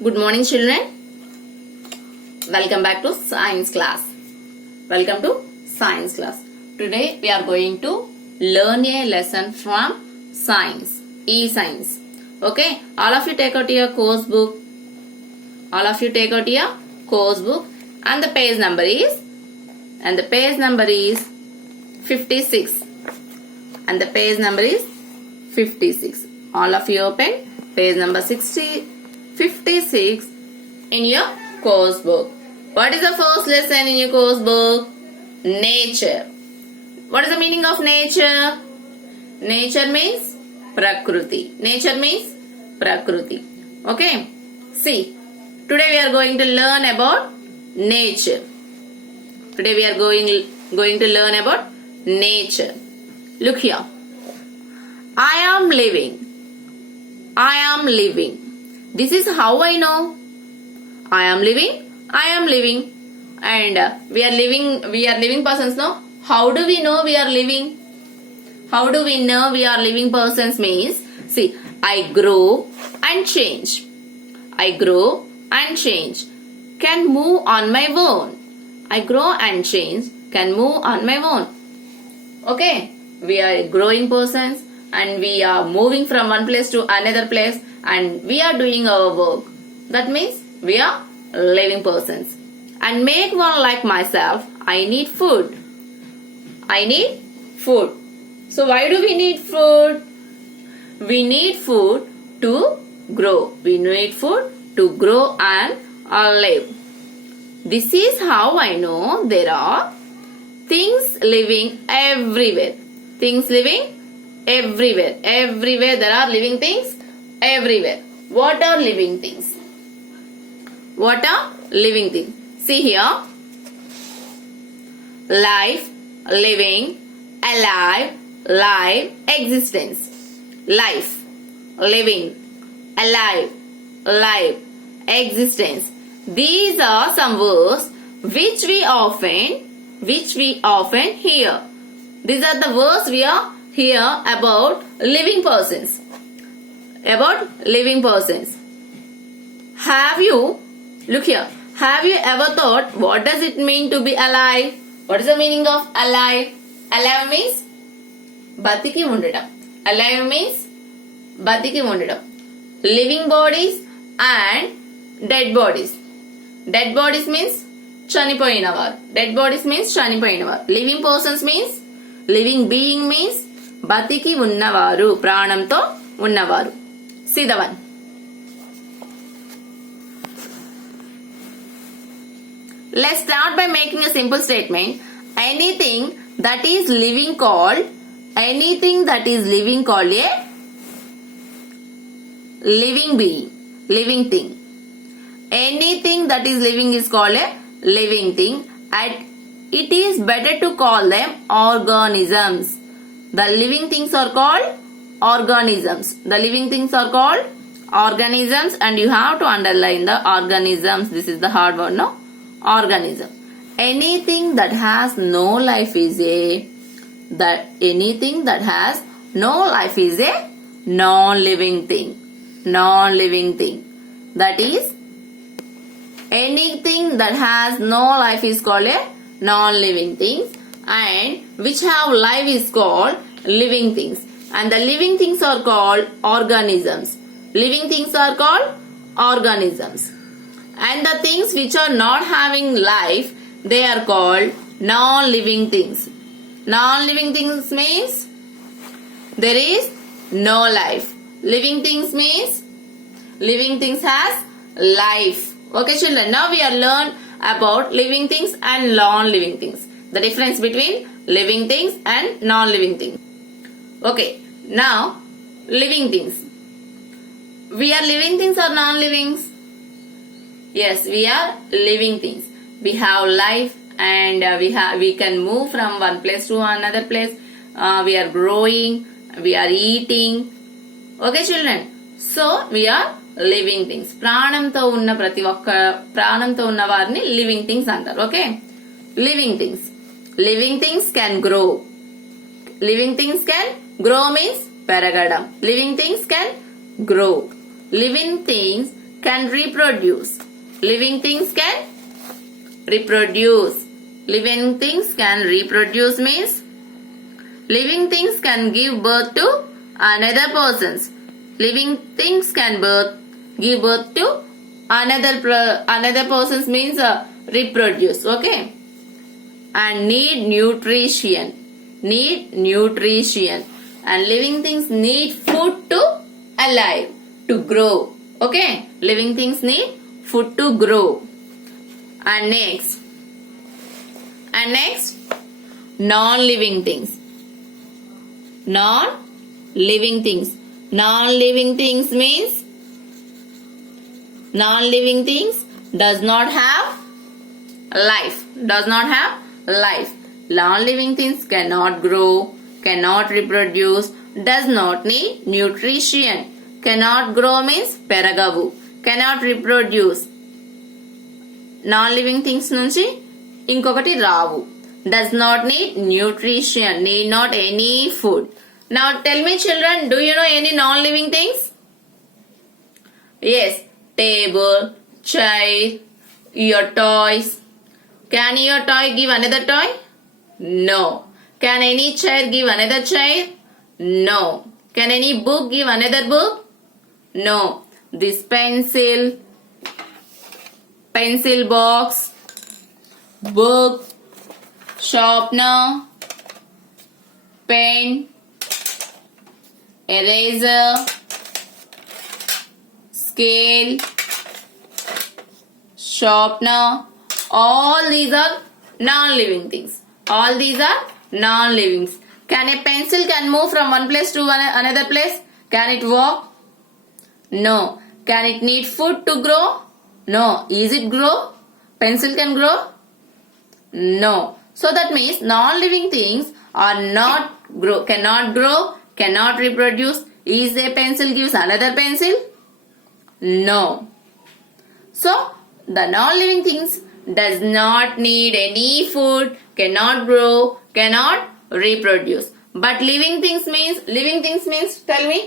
Good morning, children. Welcome back to science class. Welcome to science class. Today we are going to learn a lesson from science, e-science. Okay, all of you take out your course book. All of you take out your course book, and the page number is 56. And the page number is 56. All of you open page number 56 in your course book. What is the first lesson in your course book? Nature. What is the meaning of nature? Nature means Prakruti. Nature means Prakruti. Okay. See, today we are going to learn about nature. Today we are going to learn about nature. Look here. I am living. I am living. This is how I know. I am living. I am living. And we are living persons now. How do we know we are living? How do we know we are living persons means, see, I grow and change. I grow and change. Can move on my own. I grow and change. Can move on my own. Okay. We are growing persons and we are moving from one place to another place and we are doing our work. That means we are living persons. And make one like myself, I need food. I need food. So why do we need food? We need food to grow. We need food to grow and live. This is how I know there are things living everywhere. Things living everywhere. Everywhere there are living things everywhere. What are living things? What are living things? See here. Life, living, alive, live, existence. Life, living, alive, live, existence. These are some words which we often hear. These are the words we are here about living persons. About living persons. Have you, look here, have you ever thought what does it mean to be alive? What is the meaning of alive? Alive means batiki undadam. Alive means batiki undadam. Living bodies and dead bodies. Dead bodies means chanipoyinavaru. Dead bodies means chanipoyinavaru. Living persons means, living being means batiki unnavaru, pranamto unnavaru. See the one. Let's start by making a simple statement. Anything that is living called a living being, living thing. Anything that is living is called a living thing, and it is better to call them organisms. The living things are called organisms. The living things are called organisms, and you have to underline the organisms. This is the hard word, no? Organism. Anything that has no life is a non-living thing. Non-living thing. That is, anything that has no life is called a non-living things, and which have life is called living things. And the living things are called organisms. Living things are called organisms. And the things which are not having life, they are called non-living things. Non-living things means there is no life. Living things means living things has life. Okay children, now we are learn about living things and non-living things. The difference between living things and non-living things. Okay, now living things. We are living things or non-living? Yes, we are living things. We have life and we can move from one place to another place. We are growing, we are eating. Okay children, so we are living things. ప్రాణంతో ఉన్న ప్రతి ఒక్క ప్రాణంతో ఉన్న వారిని living things అంటారు. Okay, living things. Living things can grow. Living things can grow means పెరగడం. Living things can grow. Living things can reproduce. Living things can reproduce. Living things can reproduce means living things can give birth to another persons. Living things can give birth to another persons means reproduce. Okay. And need nutrition. Need nutrition. And living things need food to alive, to grow. Okay. Living things need food to grow. And next, non-living things. Non-living things. Non-living things means non-living things does not have life. Does not have life. Non-living things cannot grow, cannot reproduce, does not need nutrition. Cannot grow means peragavu. Cannot reproduce. Non-living things నుంచి ఇంకొకటి రావు. Does not need nutrition. Need not any food. Now tell me children, do you know any non-living things? Yes. Table, chair, your toys. Can your toy give another toy? No. Can any chair give another chair? No. Can any book give another book? No. This pencil, pencil box, book, sharpener, pen, eraser, scale, sharpener, all these are non-living things. All these are non-living. Can a pencil can move from one place to another place? Can it walk? No. Can it need food to grow? No. Is it grow? Pencil can grow? No. So that means non-living things are not grow, cannot reproduce. Is a pencil gives another pencil? No. So the non-living things does not need any food, cannot grow, cannot reproduce. But living things means tell me.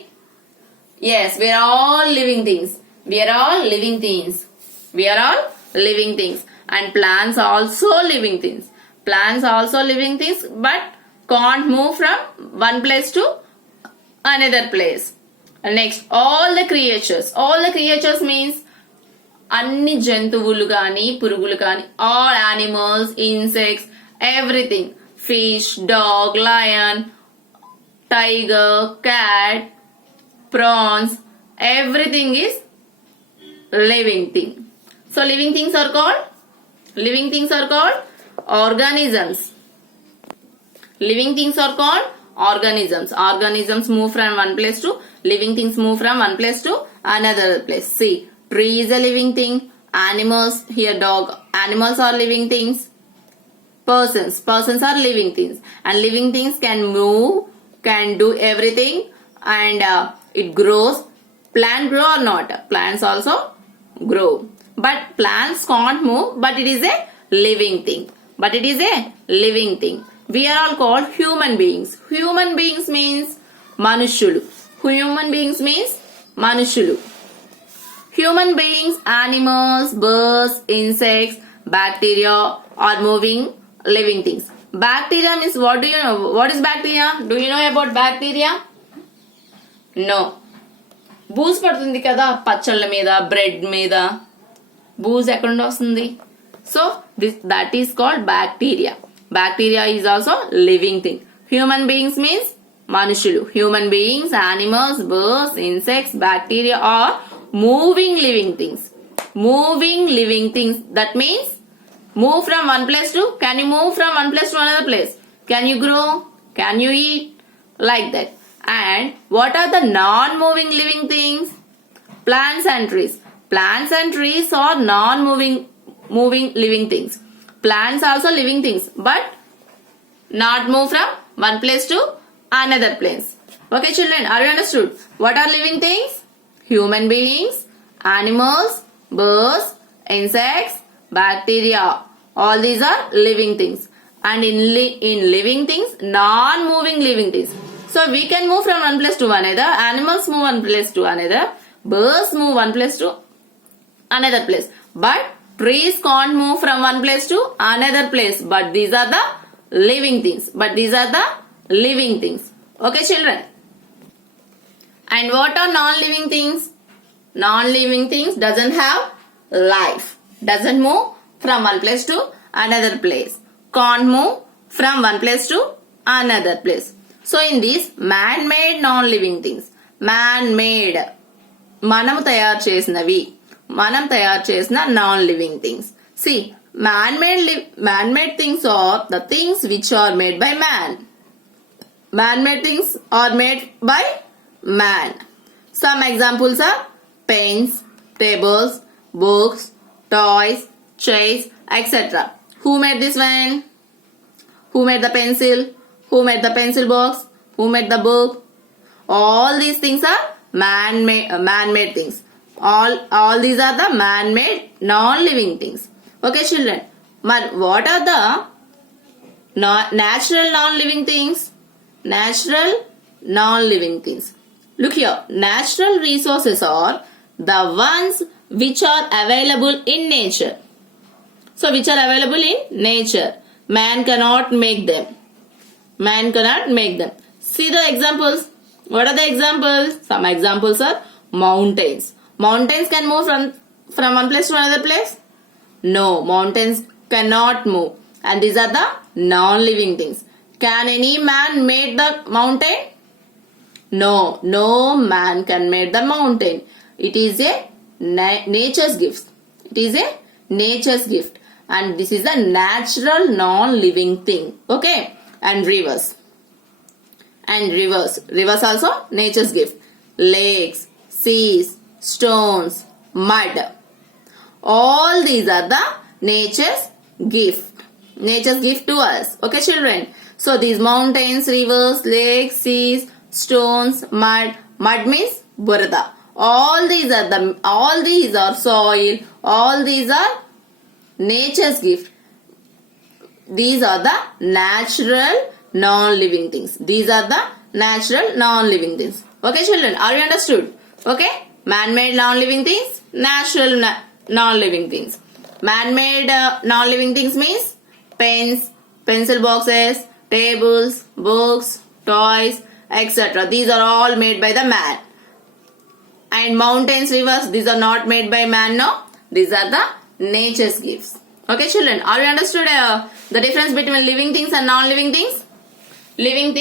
Yes, we are all living things. We are all living things. We are all living things. And plants are also living things. Plants are also living things but can't move from one place to another place. Next, all the creatures. All the creatures means అన్ని జంతువులు కానీ పురుగులు కానీ all animals, insects, everything. Fish, dog, lion, tiger, cat, prawns, everything is living thing. So living things are called organisms. Living things are called organisms. Organisms move from one place to, living things move from one place to another place. See, tree is a living thing. Animals, here dog, animals are living things. Persons are living things. And living things can move, can do everything, and it grows. Plant grow or not? Plants also grow. But plants can't move, but it is a living thing. We are all called human beings. Human beings means manushulu. Human beings means manushulu. Human beings, animals, birds, insects, bacteria are moving living things. Bacteria means what do you know? What is bacteria? Do you know about bacteria? No. Booze పడుతుంది కదా పచ్చళ్ళ మీద, bread మీద booze ఎక్కడ నుండి వస్తుంది? So that is called bacteria. Bacteria is also living thing. Human beings means manushulu. Human beings, animals, birds, insects, bacteria are moving living things. Moving living things. That means move from one place to, can you move from one place to another place? Can you grow? Can you eat? Like that. And what are the non-moving living things? Plants and trees. Plants and trees are non-moving living things. Plants also living things but not move from one place to another place. Okay children, are you understood? What are living things? Human beings, animals, birds, insects, bacteria. All these are living things. And in living things, non-moving living things. So we can move from one place to another. Animals move one place to another. Birds move one place to another place. But trees can't move from one place to another place. But these are the living things. Okay, children. And what are non-living things? Non-living things doesn't have life. Doesn't move from one place to another place. Can't move from one place to another place. So in these man-made non-living things. Man-made. Manam tayar chesinavi. Manam tayar chesina non-living things. See, man-made things are the things which are made by man. Man-made things are made by man. Some examples are pens, tables, books, toys, chairs, etc. Who made this one? Who made the pencil? Who made the pencil box? Who made the book? All these things are man-made things. All these are the man-made non-living things. Okay, children. But what are the natural non-living things? Natural non-living things. Look here. Natural resources are the ones which are available in nature. So, which are available in nature. Man cannot make them. Man cannot make them. See the examples. What are the examples? Some examples are mountains. Mountains can move from one place to another place? No, mountains cannot move. And these are the non-living things. Can any man make the mountain? No, no man can make the mountain. It is a nature's gift. It is a nature's gift. And this is a natural non-living thing. Okay. And rivers. Rivers also nature's gift. Lakes, seas, stones, mud. All these are the nature's gift. Nature's gift to us. Okay, children. So these mountains, rivers, lakes, seas, stones, mud. Mud means burada. All these are soil. All these are nature's gift. These are the natural non-living things. These are the natural non-living things. Okay, children, are you understood? Okay, man-made non-living things, natural non-living things. Man-made non-living things means pens, pencil boxes, tables, books, toys, etc. These are all made by the man. And mountains, rivers, these are not made by man, no. These are the nature's gifts. Okay, children, are you understood the difference between living things and non-living things? Living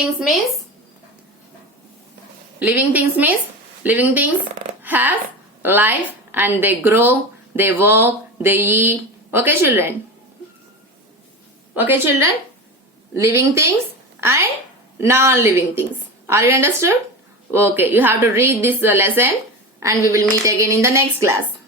things have life and they grow, they walk, they eat. Okay, children. Living things and non-living things. Are you understood? Okay, you have to read this lesson and we will meet again in the next class.